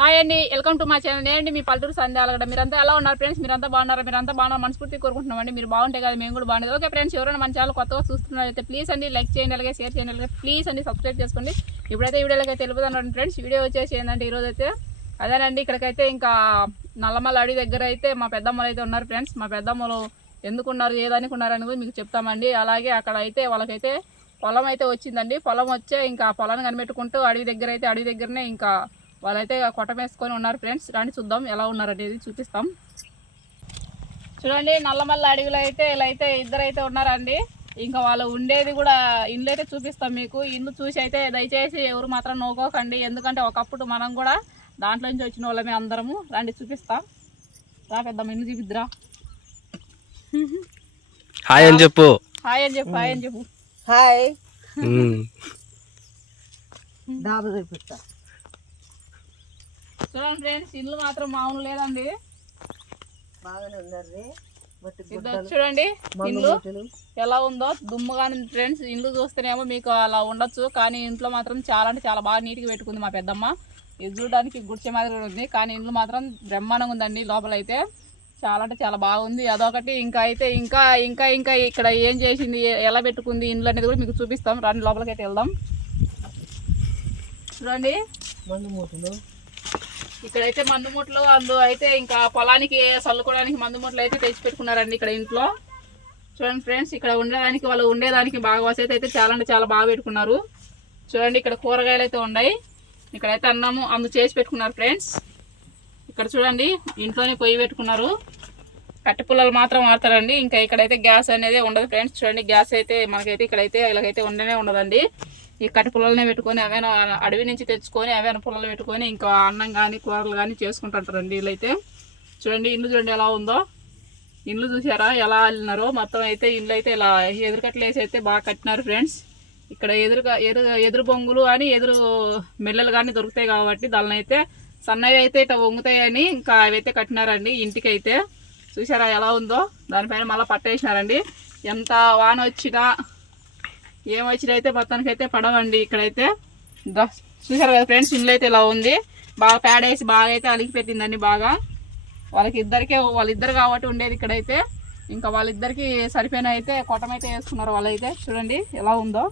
Hi అండి welcome to మా channel నేనండి మీ పల్లెటూరు సంధ్యాలగడ మీరంతా ఎలా ఉన్నారు ఫ్రెండ్స్ మీరంతా బాగున్నారు? మీరంతా బాగున్నారు? మనస్ఫూర్తి కోరుకుంటున్నామండి. మీరు బాగుంటే కదా మేము కూడా బాగుంది ఓకే ఫ్రెండ్స్ ఎవరైనా మన ఛానల్ కొత్తగా చూస్తున్నారైతే ప్లీజ్ అండి లైక్ చేయండి అలాగే షేర్ చేయండి అలాగే ప్లీజ్ అండి సబ్స్క్రైబ్ చేసుకోండి. ఇప్పుడైతే వీడియోలకి అయితే ఫ్రెండ్స్ వీడియో వచ్చేసి ఏంటంటే ఈరోజు అయితే అదేనండి ఇక్కడికైతే ఇంకా నల్లమల్ల అడవి దగ్గర అయితే మా పెద్దమ్మలు అయితే ఉన్నారు ఫ్రెండ్స్ మా పెద్దమ్మలు ఎందుకున్నారు ఏదనుకున్నారని కూడా మీకు చెప్తామండి. అలాగే అక్కడ అయితే వాళ్ళకైతే పొలం అయితే వచ్చిందండి. పొలం వచ్చే ఇంకా పొలాన్ని కనిపెట్టుకుంటూ అడవి దగ్గర అయితే అడవి దగ్గరనే ఇంకా వాళ్ళైతే కొట్ట వేసుకొని ఉన్నారు ఫ్రెండ్స్. రాని చూద్దాం ఎలా ఉన్నారు అనేది చూపిస్తాం. చూడండి నల్లమల్ల అడవిలో అయితే ఇలా అయితే ఇద్దరు అయితే ఉన్నారండి. ఇంకా వాళ్ళు ఉండేది కూడా ఇల్లు అయితే చూపిస్తాం మీకు. ఇల్లు చూసి అయితే దయచేసి ఎవరు మాత్రం నోకోకండి ఎందుకంటే ఒకప్పుడు మనం కూడా దాంట్లో నుంచి వచ్చిన వాళ్ళమే అందరము. రండి చూపిస్తాం. రా పెద్దాం ఇల్లు చూపిద్దురా. హాయ్ అని చెప్పు. హాయ్ అని చెప్పు హాయ్ అని చెప్పు. హాయ్. చూపిస్తా. చూడండి ఫ్రెండ్స్ ఇల్లు మాత్రం మామూలు లేదండి. బాగానే చూడండి మూటలు ఎలా ఉందో దుమ్ముగానే ఫ్రెండ్స్. ఇల్లు చూస్తేనేమో మీకు అలా ఉండొచ్చు కానీ ఇంట్లో మాత్రం చాలా అంటే చాలా బాగా నీట్గా పెట్టుకుంది మా పెద్దమ్మ. ఇది చూడడానికి గుడిచె మాదిరి ఉంది కానీ ఇల్లు మాత్రం బ్రహ్మాండంగా ఉందండి లోపల అయితే చాలా అంటే చాలా బాగుంది. అదొకటి ఇంకా అయితే ఇంకా ఇంకా ఇంకా ఇక్కడ ఏం చేసింది ఎలా పెట్టుకుంది ఇండ్లు అనేది కూడా మీకు చూపిస్తాం. రండి లోపలికి అయితే వెళ్దాం. చూడండి. ఇక్కడైతే మందు మూటలు అందు అయితే ఇంకా పొలానికి చల్లుకోవడానికి మందు మూటలు అయితే తెచ్చి పెట్టుకున్నారండి ఇక్కడ ఇంట్లో. చూడండి ఫ్రెండ్స్ ఇక్కడ ఉండేదానికి వాళ్ళు ఉండేదానికి బాగా వసతి అయితే చాలా అంటే చాలా బాగా పెట్టుకున్నారు. చూడండి ఇక్కడ కూరగాయలు అయితే ఉన్నాయి. ఇక్కడైతే అన్నము అందు చేసి పెట్టుకున్నారు ఫ్రెండ్స్. ఇక్కడ చూడండి ఇంట్లోనే పొయ్యి పెట్టుకున్నారు. కట్టె పుల్లలు మాత్రం వాడతారండి. ఇంకా ఇక్కడైతే గ్యాస్ అనేది ఉండదు ఫ్రెండ్స్. చూడండి గ్యాస్ అయితే మనకైతే ఇక్కడైతే ఇలాగైతే ఉండనే ఉండదండి. ఈ కట్టి పుల్లలనే పెట్టుకొని అవే అడవి నుంచి తెచ్చుకొని అవే పుల్లలు పెట్టుకొని ఇంకా అన్నం కానీ కూరలు కానీ చేసుకుంటుంటారండి వీళ్ళైతే. చూడండి ఇల్లు చూడండి ఎలా ఉందో. ఇల్లు చూసారా ఎలా అల్లినారో. మొత్తం అయితే ఇల్లు అయితే ఇలా ఎదురుకట్లు వేసి అయితే బాగా కట్టినారు ఫ్రెండ్స్. ఇక్కడ ఎదురుగా ఎదురు ఎదురు బొంగులు అని ఎదురు మెల్లలు కానీ దొరుకుతాయి కాబట్టి దాని అయితే సన్నవి అయితే ఇట్లా వంగుతాయని ఇంకా అవైతే కట్టినారండి ఇంటికి అయితే చూసారా ఎలా ఉందో. దానిపైన మళ్ళీ పట్టేసినారండి. ఎంత వాన వచ్చినా ఏం వచ్చినా అయితే మొత్తానికి అయితే పడవండి ఇక్కడైతే. చూసారు కదా ఫ్రెండ్స్ ఇల్లు అయితే ఇలా ఉంది. బాగా పేడేసి బాగా అయితే అలిగిపెట్టిందండి బాగా. వాళ్ళకి ఇద్దరికే వాళ్ళిద్దరు కాబట్టి ఉండేది ఇక్కడైతే. ఇంకా వాళ్ళిద్దరికి సరిపోయిన అయితే కొట్టమైతే వేసుకున్నారు వాళ్ళైతే. చూడండి ఎలా ఉందో.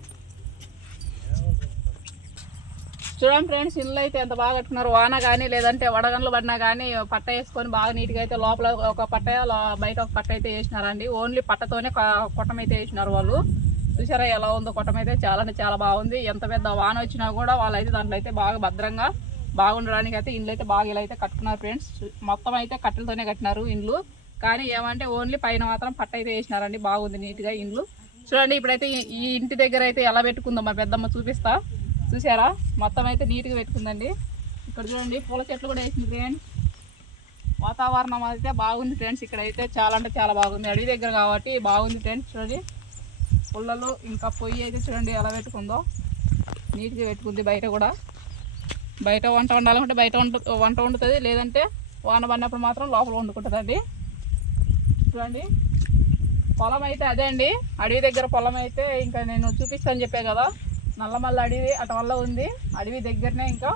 చూడండి ఫ్రెండ్స్ ఇల్లు అయితే ఎంత బాగా కట్టుకున్నారు. వాన కానీ లేదంటే వడగండ్లు పడినా కానీ పట్ట వేసుకొని బాగా నీట్గా అయితే లోపల ఒక పట్ట బయట ఒక పట్ట అయితే వేసినారండి. ఓన్లీ పట్టతోనే కొట్టమైతే వేసినారు వాళ్ళు. చూసారా ఎలా ఉందో? కొట్టం అయితే చాలా అంటే చాలా బాగుంది. ఎంత పెద్ద వాన వచ్చినా కూడా వాళ్ళైతే దాంట్లో అయితే బాగా భద్రంగా బాగుండడానికి అయితే ఇండ్లు అయితే బాగా ఇలా అయితే కట్టుకున్నారు ఫ్రెండ్స్ మొత్తం అయితే కట్టెలతోనే కట్టినారు ఇండ్లు. కానీ ఏమంటే ఓన్లీ పైన మాత్రం పట్ట అయితే వేసినారండి. బాగుంది నీట్గా ఇండ్లు. చూడండి ఇప్పుడైతే ఈ- ఈ ఇంటి దగ్గర అయితే ఎలా పెట్టుకుందో మా పెద్దమ్మ చూపిస్తా. చూసారా? మొత్తం అయితే నీట్గా పెట్టుకుందండి. ఇక్కడ చూడండి పూల చెట్లు కూడా వేసింది ఫ్రెండ్స్ వాతావరణం అయితే బాగుంది ఫ్రెండ్స్ ఇక్కడ అయితే చాలా అంటే చాలా బాగుంది. అడవి దగ్గర కాబట్టి బాగుంది ఫ్రెండ్స్ చూడండి. పుల్లలు ఇంకా పొయ్యి అయితే చూడండి ఎలా పెట్టుకుందో. నీట్గా పెట్టుకుంది బయట కూడా. బయట వంట వండాలంటే బయట వంట వంట వండుతుంది. లేదంటే వాన పడినప్పుడు మాత్రం లోపల వండుకుంటుందండి. చూడండి. పొలం అయితే అదే అండి. అడవి దగ్గర పొలం అయితే ఇంకా నేను చూపిస్తాను చెప్పే కదా. నల్లమల్ల అడవి అటు వల్ల ఉంది. అడవి దగ్గరనే ఇంకా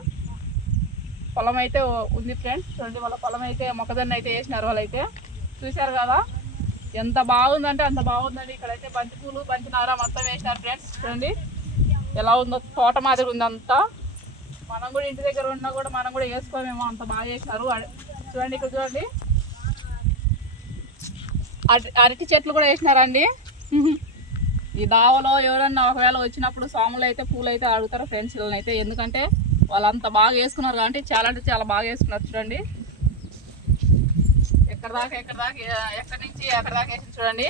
పొలం అయితే ఉంది ఫ్రెండ్స్. చూడండి వాళ్ళ పొలం అయితే మొక్కజొన్న అయితే వేసినారు వాళ్ళైతే. చూశారు కదా? ఎంత బాగుందంటే అంత బాగుందండి. ఇక్కడైతే బంతి పూలు బంతి నార మొత్తం వేసినారు ఫ్రెండ్స్. చూడండి. ఎలా ఉందో తోట మాదిరి ఉంది అంతా మనం కూడా ఇంటి దగ్గర ఉన్నా కూడా మనం కూడా వేసుకోమేమో అంత బాగా చేసినారు అడ- చూడండి ఇక్కడ చూడండి. అరటి అరటి చెట్లు కూడా వేసినారండి. ఈ దావలో ఎవరన్నా ఒకవేళ వచ్చినప్పుడు స్వాములు అయితే పూలు అయితే అడుగుతారు ఫ్రెండ్స్ వీళ్ళని అయితే ఎందుకంటే వాళ్ళు అంత బాగా వేసుకున్నారు కాబట్టి చాలా అంటే చాలా బాగా వేసుకున్నారు చూడండి. ఎక్కడ దాకా ఎక్కడ దాకా ఎక్కడి నుంచి ఎక్కడ దాకా వేసి చూడండి.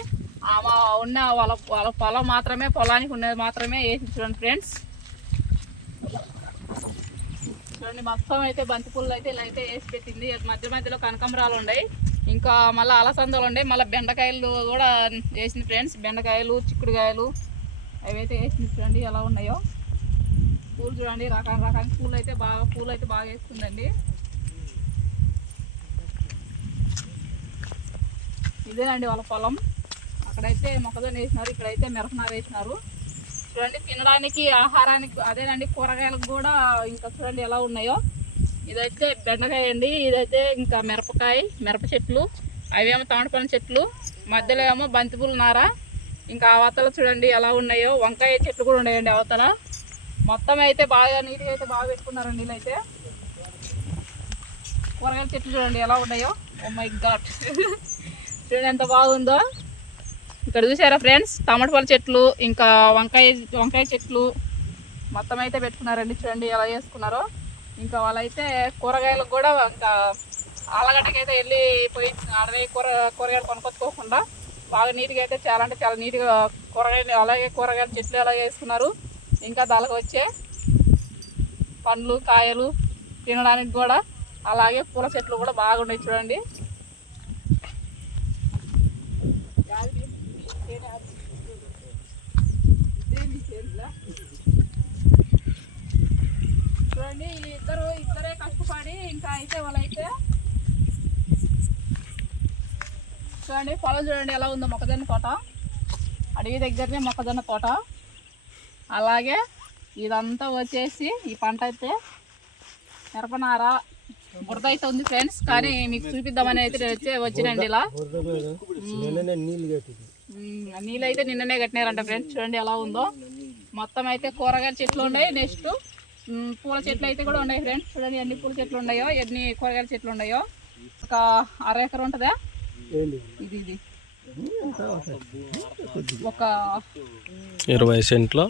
ఆమె ఉన్న వాళ్ళ వాళ్ళ పొలం మాత్రమే పొలానికి ఉన్నది మాత్రమే వేసి చూడండి ఫ్రెండ్స్. చూడండి మొత్తం అయితే బంతిపూలు అయితే ఇలా అయితే వేసి పెట్టింది. మధ్య మధ్యలో కనకంబరాలు ఉన్నాయి. ఇంకా మళ్ళీ అలసందలు ఉన్నాయి. మళ్ళీ బెండకాయలు కూడా వేసింది ఫ్రెండ్స్. బెండకాయలు చిక్కుడుకాయలు అవి అయితే వేసింది చూడండి ఎలా ఉన్నాయో. పూలు చూడండి రకరకాల పూలు అయితే బాగా పూలు అయితే బాగా వేస్తుందండి ఇదేనండి వాళ్ళ పొలం. అక్కడైతే మొక్కజొన్న వేసినారు ఇక్కడైతే మిరపనారు వేసినారు. చూడండి తినడానికి ఆహారానికి అదేనండి కూరగాయలకు కూడా ఇంకా చూడండి ఎలా ఉన్నాయో. ఇదైతే బెండకాయ అండి ఇదైతే ఇంకా మిరపకాయ మిరప చెట్లు అవేమో తామడపల్లి చెట్లు మధ్యలో ఏమో బంతిపూల నార. ఇంకా అవతల చూడండి ఎలా ఉన్నాయో. వంకాయ చెట్లు కూడా ఉన్నాయండి అవతల మొత్తం అయితే బాగా నీట్గా అయితే బాగా పెట్టుకున్నారండి వీళ్ళైతే కూరగాయల చెట్లు చూడండి ఎలా ఉన్నాయో. ఓ మై గాడ్ చూడండి ఎంత బాగుందో. ఇక్కడ చూసారా ఫ్రెండ్స్? టమాటా చెట్లు ఇంకా వంకాయ వంకాయ చెట్లు. మొత్తం అయితే పెట్టుకున్నారండి చూడండి ఎలా చేసుకున్నారో. ఇంకా వాళ్ళైతే కూరగాయలకు కూడా ఇంకా ఆలగడ్డకి అయితే వెళ్ళి పోయి అడవి కూర కూరగాయలు కొనుక్కొచ్చుకోకుండా బాగా నీట్గా అయితే చాలా అంటే చాలా నీట్గా కూరగాయలు అలాగే కూరగాయల చెట్లు అలాగే వేసుకున్నారు ఇంకా దానికి వచ్చే పండ్లు కాయలు తినడానికి కూడా అలాగే పూల చెట్లు కూడా బాగున్నాయి చూడండి. చూడండి ఇద్దరు ఇద్దరే కష్టపడి ఇంకా అయితే వాళ్ళైతే చూడండి పొలం చూడండి ఎలా ఉందో మొక్కజొన్న తోట. అడవి దగ్గరనే మొక్కజొన్న తోట. అలాగే ఇదంతా వచ్చేసి ఈ పంట అయితే మిరపనార బురద అయితే ఉంది ఫ్రెండ్స్ కానీ మీకు చూపిద్దామని అయితే వచ్చి వచ్చినండి ఇలా. నీళ్ళు అయితే నిన్ననే కట్టినారంట ఫ్రెండ్స్ చూడండి ఎలా ఉందో. మొత్తం అయితే కూరగాయల చెట్లు ఉన్నాయి నెక్స్ట్. పూల చెట్లు అయితే కూడా ఉన్నాయి ఫ్రెండ్స్. చూడండి ఎన్ని పూల చెట్లు ఉన్నాయో ఎన్ని కూరగాయల చెట్లు ఉన్నాయో. ఒక అర ఎకరం ఉంటుందా? ఇది ఇది. ఒక ఇరవై సెంట్లో.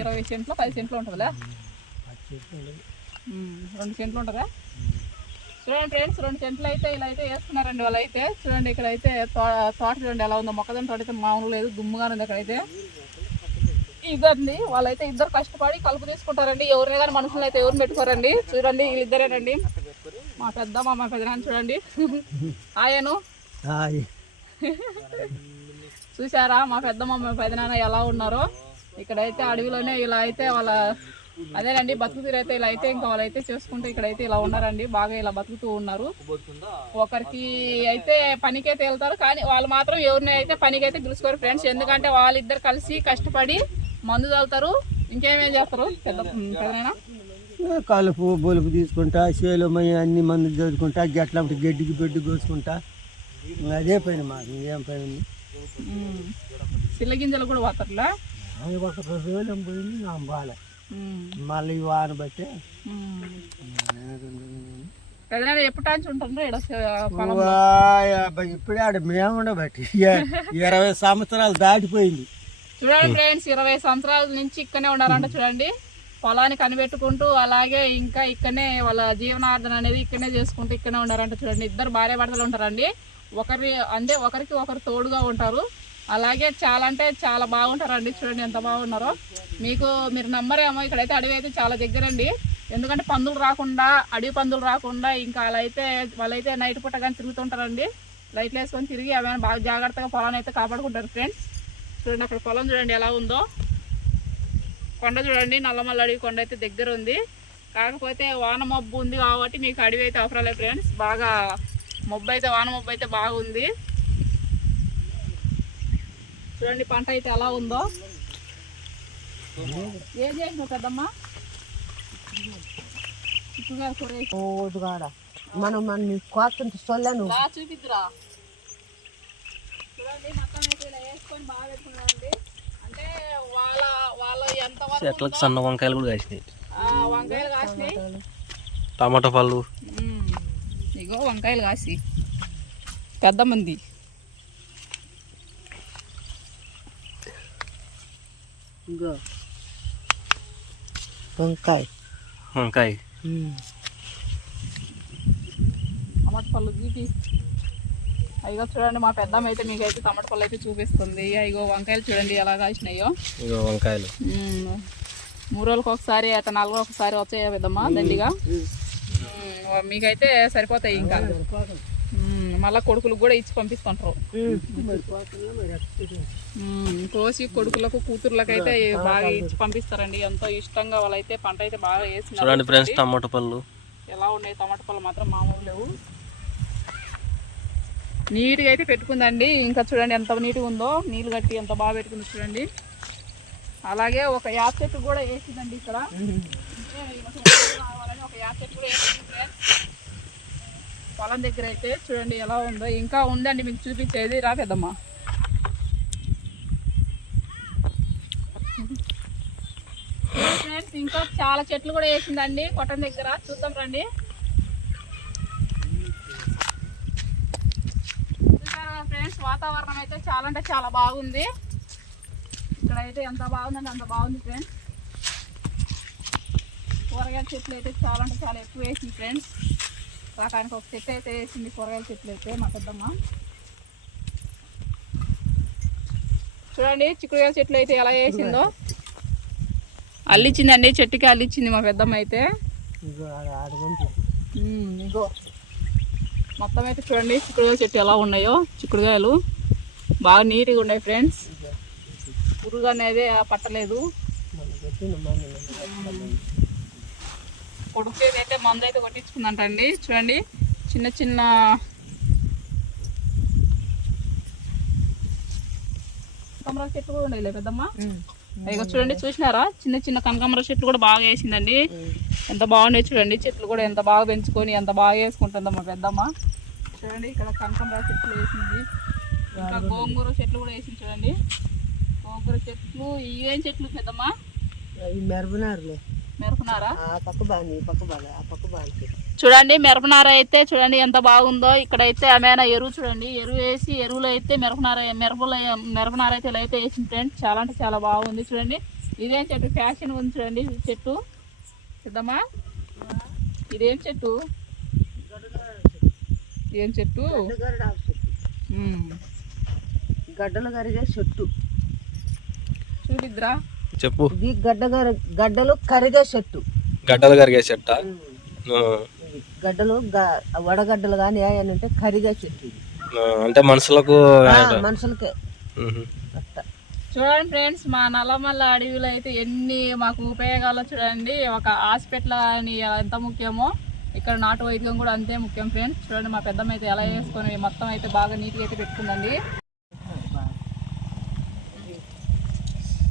ఇరవై సెంట్లు పది సెంట్లు ఉంటుందిలే. ఉమ్, రెండు సెంట్లు ఉంటుందా? చూడండి ఫ్రెండ్స్ రెండు సెంట్లు అయితే ఇలా అయితే వేసుకున్నారండి వాళ్ళు అయితే చూడండి ఇక్కడ అయితే తో- తోట చూడండి ఎలా ఉందో. మొక్కజొన్న తోట అయితే మామూలు లేదు దుమ్ముగానే ఉంది అక్కడైతే ఇదండి. వాళ్ళైతే ఇద్దరు కష్టపడి కలుపు తీసుకుంటారండి. ఎవరిని కానీ మనుషులు అయితే ఎవరిని పెట్టుకోరండి. చూడండి వీళ్ళిద్దరేనండి. మా పెద్ద మా పెద్దనాన్న చూడండి. ఆయను చూసారా మా పెద్దమ్మ మా పెదనాన్న ఎలా ఉన్నారో. ఇక్కడైతే అడవిలోనే ఇలా అయితే వాళ్ళ అదేనండి బతుకుతీరు అయితే ఇలా అయితే ఇంకా వాళ్ళైతే చేసుకుంటూ ఇక్కడైతే ఇలా ఉన్నారండి. బాగా ఇలా బతుకుతూ ఉన్నారు. ఒకరికి అయితే పనికైతే వెళ్తారు. కానీ వాళ్ళు మాత్రం ఎవరిని అయితే పనికి అయితే పిలుచుకోరు ఫ్రెండ్స్. ఎందుకంటే వాళ్ళిద్దరు కలిసి కష్టపడి మందు చల్లుతారు ఇంకేమేం చేస్తారు? పెద్ద కలుపు బొలుపు తీసుకుంటా చేలో మై అన్ని మందులు చదువుకుంటా గట్ల గడ్డికి బెడ్డి కోసుకుంటా. అదే పైన మాకు ఇంకేం పైన ఉంది. ఉమ్. పిల్ల గింజలు కూడా పోతారులా ఒక రోజులు పోయింది నా బాలే. మళ్ళీ వాన బట్టి. ఇప్పుడే ఆడ మేము ఉండబట్టి ఇరవై సంవత్సరాలు దాటిపోయింది. చూడండి ఫ్రెండ్స్ ఇరవై సంవత్సరాల నుంచి ఇక్కడనే ఉన్నారంట చూడండి. పొలాన్ని కనిపెట్టుకుంటూ అలాగే ఇంకా ఇక్కడనే వాళ్ళ జీవనార్థన అనేది ఇక్కడనే చేసుకుంటూ ఇక్కడనే ఉన్నారంట చూడండి. ఇద్దరు భార్య భర్తలు ఉంటారండి. ఒకరి అంటే ఒకరికి ఒకరు తోడుగా ఉంటారు. అలాగే చాలా అంటే చాలా బాగుంటారండి చూడండి ఎంత బాగున్నారో. మీకు మీరు నమ్మరేమో ఇక్కడైతే అడవి అయితే చాలా దగ్గరండి. ఎందుకంటే పందులు రాకుండా అడవి పందులు రాకుండా ఇంకా అలా అయితే వాళ్ళైతే నైట్ పూట కానీ తిరుగుతుంటారండి. లైట్లు వేసుకొని తిరిగి ఏమైనా బాగా జాగ్రత్తగా పొలాన్ని అయితే కాపాడుకుంటారు ఫ్రెండ్స్. చూడండి అక్కడ పొలం చూడండి ఎలా ఉందో. కొండ చూడండి నల్లమల్ల అడవి కొండ అయితే దగ్గర ఉంది. కాకపోతే వాన మబ్బు ఉంది కాబట్టి మీకు అడవి అయితే అవసరాలే ఫ్రెండ్స్ బాగా మబ్బు అయితే వాన మబ్బు అయితే బాగుంది. చూడండి పంట అయితే ఎలా ఉందో. ఏం చేసినావు వేసి- ఓదుగాడ మనం మన కోత చూపిద్దురా. చూడండి మొత్తం అయితే ఇలా వేసుకొని బాగా పెట్టుకున్నారండి అంటే వాళ్ళ వాళ్ళ ఎంత వరకు చెట్లకు సన్న వంకాయలు కూడా కాసినాయి ఆ, వంకాయలు కాసినాయి టమాటా పళ్ళు ఉమ్. ఇగో వంకాయలు కాసి పెద్ద మంది ఇంకో వంకాయ వంకాయ టమాటా పళ్ళు గీటి అయ్యో చూడండి మా పెద్దమ్మ అయితే మీకైతే టమాటా పళ్ళు అయితే చూపిస్తుంది. అయ్యో వంకాయలు చూడండి ఎలా కాసినాయో. ఇగో వంకాయలు. మూడు రోజులకు ఒకసారి అట్లా నాలుగు ఒకసారి వచ్చాయా పెద్దమ్మ దండిగా? మీకైతే సరిపోతాయి ఇంకా. మళ్ళా కొడుకులకు కూడా ఇచ్చి పంపిస్తుంటారు. కోసి కొడుకులకు కూతుర్లకు అయితే బాగా ఇచ్చి పంపిస్తారండి. ఎంతో ఇష్టంగా వాళ్ళైతే పంట అయితే బాగా వేసినారు. చూడండి ఫ్రెండ్స్ టమాటా పళ్ళు ఎలా ఉన్నాయి టమాటా పళ్ళు మాత్రం మామూలు లేవు. నీట్గా అయితే పెట్టుకుందండి. ఇంకా చూడండి ఎంత నీట్గా ఉందో. నీళ్ళు కట్టి ఎంత బాగా పెట్టుకుందో చూడండి. అలాగే ఒక యాప్ చెట్టు కూడా వేసిందండి ఇక్కడ. ఒక యాప చెట్టు కూడా పొలం దగ్గర అయితే చూడండి ఎలా ఉందో. ఇంకా ఉందండి మీకు చూపించేది. రా పెద్దమ్మా. ఇంకా చాలా చెట్లు కూడా వేసిందండి. కొట్టం దగ్గర. చూద్దాం రండి చూసారా ఫ్రెండ్స్ వాతావరణం అయితే చాలా అంటే చాలా బాగుంది. ఇక్కడ అయితే ఎంత బాగుందండి అంత బాగుంది ఫ్రెండ్స్ కూరగాయల చెట్లు అయితే చాలా అంటే చాలా ఎక్కువ వేసింది ఫ్రెండ్స్ రకానికి ఒక చెట్టు అయితే వేసింది కూరగాయల చెట్లు అయితే మా పెద్దమ్మ. చూడండి చిక్కుడుగాయల చెట్లు అయితే ఎలా వేసిందో. అల్లిచ్చిందండి చెట్టుకి అల్లిచ్చింది మా పెద్దమ్మ అయితే. ఇదిగో ఆడ ఆడగొంటి ఉమ్, ఇగో మొత్తం అయితే చూడండి చిక్కుడుకాయ చెట్టు ఎలా ఉన్నాయో చిక్కుడుకాయలు. బాగా నీట్గా ఉన్నాయి ఫ్రెండ్స్. పురుగు అనేది పట్టలేదు. కొడుకు పెట్టిన అయితే మందు అయితే కొట్టించుకుందంటండి. చూడండి చిన్న చిన్న కమరా చెట్టు కూడా ఉండేలే పెద్దమ్మ ఇక చూడండి చూసినారా? చిన్న చిన్న కనకాంబర చెట్లు కూడా బాగా వేసిందండి. ఎంత బాగుండే చూడండి చెట్లు కూడా ఎంత బాగా పెంచుకొని ఎంత బాగా వేసుకుంటుందమ్మా పెద్దమ్మ. చూడండి ఇక్కడ కనకాంబర చెట్లు వేసింది. ఇంకా గోంగూర చెట్లు కూడా వేసింది చూడండి. గోంగూర చెట్లు ఇవేం చెట్లు పెద్దమ్మ? అవి ఆ పక్క బాగుంది ఈ పక్క బాగా ఆ పక్క బాగుంది. చూడండి మిరపనార అయితే చూడండి ఎంత బాగుందో. ఇక్కడైతే ఆమెన ఎరువు చూడండి. ఎరువు వేసి ఎరువులు అయితే మిరపనార మిరపల మిరపనార అయితే ఇలా అయితే వేసింది ఫ్రెండ్స్. చాలా అంటే చాలా బాగుంది చూడండి. ఇదేం చెట్టు? ఫ్యాషన్ ఉంది చూడండి చెట్టు. పెద్దమ్మా ఇదేం చెట్టు? ఏం చెట్టు. గడ్డలు కరిగే చెట్టు. చూపిద్రా చెప్పు. ఇది గడ్డలు కరిగే చెట్టు. గడ్డలు కరిగే చెట్ట? గడ్డలు వడగడ్డలు కానీ అంటే కరిగే చెట్టు ఇది. అంటే మనుషులకు మనుషులకే. చూడండి ఫ్రెండ్స్ మా నల్లమల్ల అడవిలో అయితే ఎన్ని మాకు ఉపయోగాలు చూడండి. ఒక హాస్పిటల్ అని ఎంత ముఖ్యమో ఇక్కడ నాటు వైద్యం కూడా అంతే ముఖ్యం ఫ్రెండ్స్. చూడండి మా పెద్దమ్మ అయితే ఎలా వేసుకొని మొత్తం అయితే బాగా నీట్గా అయితే పెట్టుకుందండి.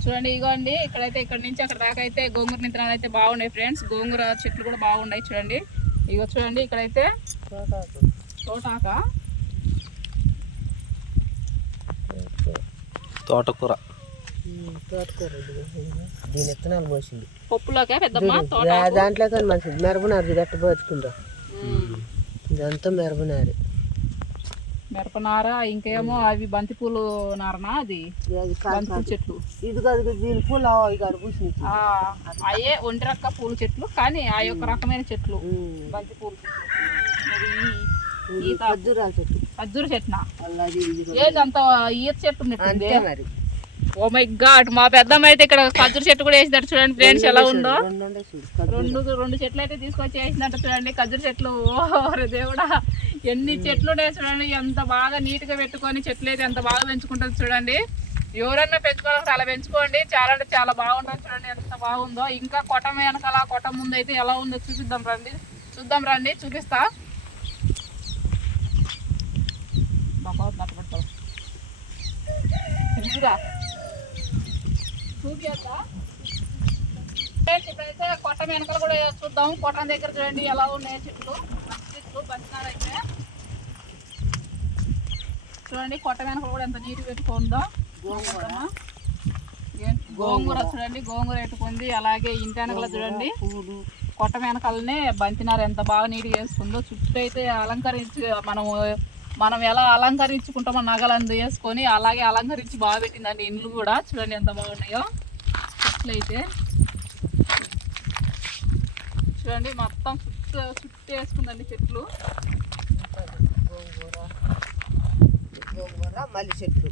చూడండి ఇగోండి ఇక్కడైతే ఇక్కడ నుంచి అక్కడ దాకా అయితే గోంగూర నింతనాలు అయితే బాగున్నాయి ఫ్రెండ్స్. గోంగూర చెట్లు కూడా బాగున్నాయి చూడండి. ఇగో చూడండి ఇక్కడైతే తోటాకు. తోటాక తోటకూర తోటకూర. దీని విత్తనాలు పోసింది. పప్పులోకే పెద్దమ్మ దాంట్లో కానీ మంచిది. మెరబనారు గట్ట పోసుకుందా ఇదంతా మెరబనారు మిరపనార ఇంకేమో అవి బంతిపూలు నారనా అది? బంతిపూల చెట్లు. ఇదిగో ఇదిగో దీని పూలు ఇక పూసింది ఆ, అయ్యే ఒంటి రక్క పూల చెట్లు కానీ ఆ యొక్క రకమైన చెట్లు బంతి పూల చెట్లు. ఖర్జూరాల చెట్టు. ఖర్జూర చెట్నా? ఈత చెట్టు అంతే మరి. ఓ మై గాడ్ మా పెద్దమ్మ అయితే ఇక్కడ ఖర్జూర చెట్టు కూడా వేసినట్టు చూడండి ఫ్రెండ్స్ ఎలా ఉందో. రెండు. రెండు చెట్లు అయితే తీసుకొచ్చి వేసినట్టు చూడండి ఖర్జూర చెట్లు. ఓరే దేవుడా ఎన్ని చెట్లు ఉన్నాయి చూడండి ఎంత బాగా నీట్గా పెట్టుకొని చెట్లు అయితే ఎంత బాగా పెంచుకుంటుంది చూడండి. ఎవరన్నా పెంచుకోవాలంటే అలా పెంచుకోండి. చాలా అంటే చాలా బాగుంటుంది చూడండి ఎంత బాగుందో. ఇంకా కొట్టం వెనకాల కొట్టం ముందు అయితే ఎలా ఉందో చూపిద్దాం రండి. చూద్దాం రండి చూపిస్తా. బాబా ఇప్పుడైతే కొట్ట వెనకాల కూడా చూద్దాం. కొట్టం దగ్గర చూడండి ఎలా ఉన్నాయి చెట్లు. మంచి చెట్లు బంచినారు అయితే. చూడండి కొట్ట వెనకాల కూడా ఎంత నీట్గా పెట్టుకుందో. గోంగూర చూడండి గోంగూర పెట్టుకుంది అలాగే ఇంటి వెనకాల చూడండి. కొట్ట వెనకాలనే బంతినారు ఎంత బాగా నీట్గా వేసుకుందో. చుట్టూ అయితే అలంకరించి మనము మనం ఎలా అలంకరించుకుంటామో నగలందు వేసుకొని అలాగే అలంకరించి బాగా పెట్టిందండి. ఇండ్లు కూడా చూడండి ఎంత బాగున్నాయో. చెట్లు అయితే. చూడండి మొత్తం చుట్టూ చుట్టూ వేసుకుందండి చెట్లు. మల్లి చెట్లు.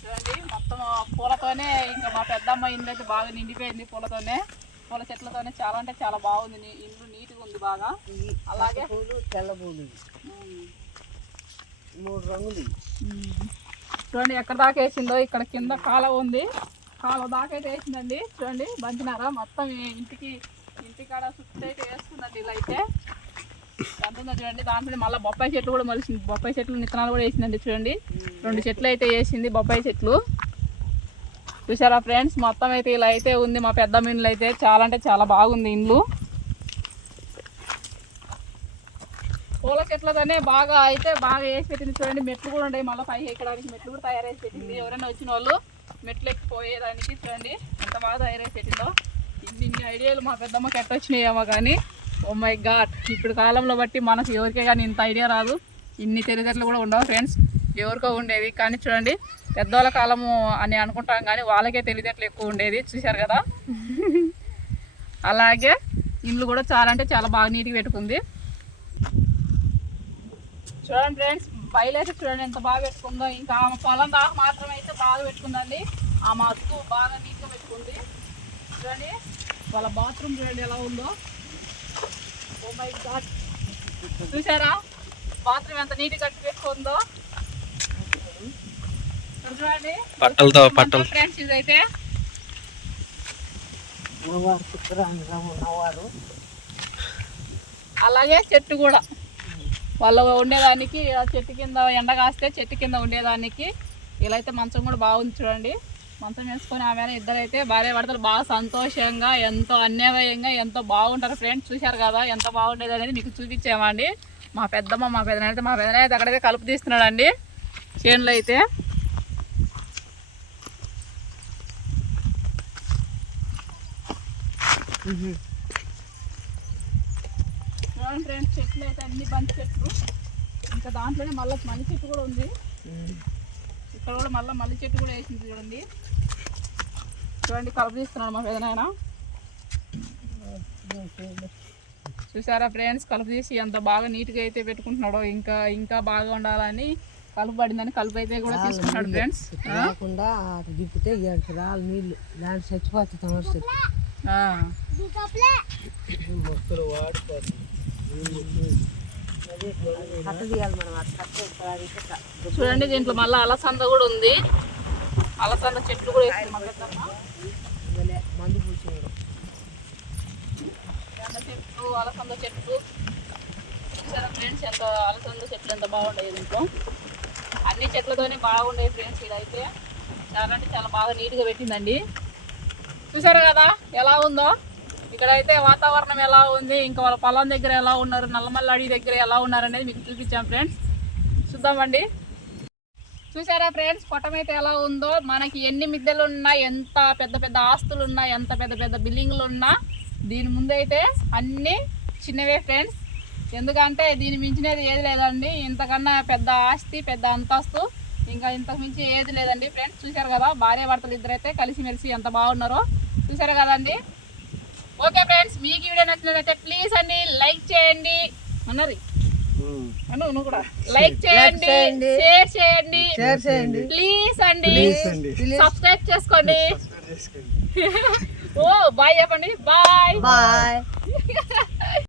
చూడండి మొత్తం పూలతోనే ఇంకా మా పెద్దమ్మ ఇల్లు అయితే బాగా నిండిపోయింది పూలతోనే. పూల చెట్లతోనే చాలా అంటే చాలా బాగుంది. ఇల్లు నీట్గా ఉంది బాగా. అలాగే పూలు తెల్ల పూలు. మూడు రంగులు. చూడండి ఎక్కడ దాకా వేసిందో ఇక్కడ కింద కాలువ ఉంది. కాలువ దాకా అయితే వేసిందండి. చూడండి బంచినారా? మొత్తం ఇంటికి ఇంటికాడ చుట్టూ అయితే వేసుకుందండి ఇలా అయితే. చూడండి. దాంట్లో మళ్ళీ బొప్పాయి చెట్లు కూడా మొలిసింది. బొప్పాయి చెట్లు విత్తనాలు కూడా వేసిందండి చూడండి. రెండు చెట్లు అయితే వేసింది బొప్పాయి చెట్లు. చూసారా ఫ్రెండ్స్? మొత్తం అయితే ఇలా అయితే ఉంది. మా పెద్ద ఇల్లు అయితే చాలా అంటే చాలా బాగుంది ఇల్లు పూల చెట్లతోనే బాగా అయితే బాగా వేసి పెట్టింది చూడండి. మెట్లు కూడా ఉన్నాయి. మళ్ళీ పై ఎక్కడానికి మెట్లు కూడా తయారు పెట్టింది. ఎవరైనా వచ్చిన వాళ్ళు మెట్లు ఎక్కిపోయేదానికి చూడండి ఎంత బాగా తయారేసి పెట్టిందో. ఇన్ని ఇన్ని ఐడియాలు మా పెద్దమ్మకి ఎట్ట వచ్చినాయేమో కానీ. ఓ మై గాడ్ ఇప్పుడు కాలంలో బట్టి మనకు ఎవరికే కానీ ఇంత ఐడియా రాదు. ఇన్ని తెలివితేటలు కూడా ఉండవు ఫ్రెండ్స్ ఎవరికో ఉండేది. కానీ చూడండి పెద్దవాళ్ళ కాలము అని అనుకుంటాం కానీ వాళ్ళకే తెలివితేటలు ఎక్కువ ఉండేది. చూశారు కదా? అలాగే ఇల్లు కూడా చాలా అంటే చాలా బాగా నీట్గా పెట్టుకుంది. చూడండి ఫ్రెండ్స్ బయలైతే చూడండి ఎంత బాగా పెట్టుకుందో. ఇంకా ఆమె పొలం దాకా మాత్రం అయితే బాగా పెట్టుకుందండి. ఆమె అద్దు బాగా నీట్గా పెట్టుకుంది. చూడండి వాళ్ళ బాత్రూమ్ చూడండి ఎలా ఉందో. చూసారా బాత్రూమ్ ఎంత నీట్గా కట్టి పెట్టుకుందో చూడండి. పట్టలతో పట్టలు. ఫ్రెండ్స్ ఇదైతే అలాగే చెట్టు కూడా. వాళ్ళు ఉండేదానికి చెట్టు కింద ఎండ కాస్తే చెట్టు కింద ఉండేదానికి ఇలా అయితే మంచం కూడా బాగుంది చూడండి. మంచం వేసుకొని ఆమె ఇద్దరైతే భార్య భర్తలు బాగా సంతోషంగా ఎంతో అన్యాయంగా ఎంతో బాగుంటారు. ఫ్రెండ్స్ చూశారు కదా ఎంత బాగుండేది అనేది మీకు చూపించామండి మా పెద్దమ్మ మా పెద్దన అయితే మా పెద్దన అయితే అక్కడైతే కలుపు తీస్తున్నాడండి. చేనులో అయితే. చూడండి ఫ్రెండ్స్ చెట్లు అయితే అన్ని బంతి చెట్లు. ఇంకా దాంట్లోనే మళ్ళీ మల్లి చెట్టు కూడా ఉంది. ఇక్కడ కూడా మళ్ళీ మల్లి చెట్టు కూడా వేసింది చూడండి. చూడండి కలుపు తీస్తున్నాడు మా పెదనాయన. చూసారా ఫ్రెండ్స్ కలుపు తీసి ఎంత బాగా నీట్గా అయితే పెట్టుకుంటున్నాడో ఇంకా ఇంకా బాగా ఉండాలని కలుపు పడిందని కలుపు అయితే కూడా తీసుకుంటాడు ఫ్రెండ్స్. అటు దిప్పితే రాళ్ళు నీళ్ళు. దాంట్లో చచ్చిపోతుంది సమస్య మొక్కలు చూడండి దీంట్లో మళ్ళీ అలసంద కూడా ఉంది. అలసంద చెట్లు కూడా మందు చెట్లు అలసంద చెట్లు చూసారా ఫ్రెండ్స్ ఎంత అలసంద చెట్లు ఎంత బాగుంటాయి దీంట్లో. అన్ని చెట్లతోనే బాగుండేది ఫ్రెండ్స్ ఇదైతే. చాలా అంటే చాలా బాగా నీట్గా పెట్టిందండి. చూసారు కదా ఎలా ఉందో? ఇక్కడైతే వాతావరణం ఎలా ఉంది? ఇంకా వాళ్ళ పొలం దగ్గర ఎలా ఉన్నారు? నల్లమల్ల అడవి దగ్గర ఎలా ఉన్నారు అనేది మీకు చూపించాం ఫ్రెండ్స్ చూద్దామండి. చూసారా ఫ్రెండ్స్ పొట్టమైతే ఎలా ఉందో? మనకి ఎన్ని మిద్దెలు ఉన్నా ఎంత పెద్ద పెద్ద ఆస్తులు ఉన్నా ఎంత పెద్ద పెద్ద బిల్డింగ్లు ఉన్నా దీని ముందైతే అన్నీ చిన్నవే ఫ్రెండ్స్ ఎందుకంటే దీని మించినది ఏది లేదండి. ఇంతకన్నా పెద్ద ఆస్తి పెద్ద అంతస్తు ఇంకా ఇంతకు మించి ఏది లేదండి ఫ్రెండ్స్ చూశారు కదా? భార్య భర్తలు ఇద్దరైతే కలిసిమెలిసి ఎంత బాగున్నారో. చూశారు కదండి? ఓకే ఫ్రెండ్స్ మీకు ఈ వీడియో నచ్చినట్లయితే ప్లీజ్ అండి లైక్ చేయండి. అన్నది అను నువ్వు కూడా. లైక్ చేయండి. చేయండి. షేర్ చేయండి. షేర్ చేయండి. ప్లీజ్ అండి. సబ్స్క్రైబ్ చేసుకోండి. ఓ బాయ్ చెప్పండి. Bye bye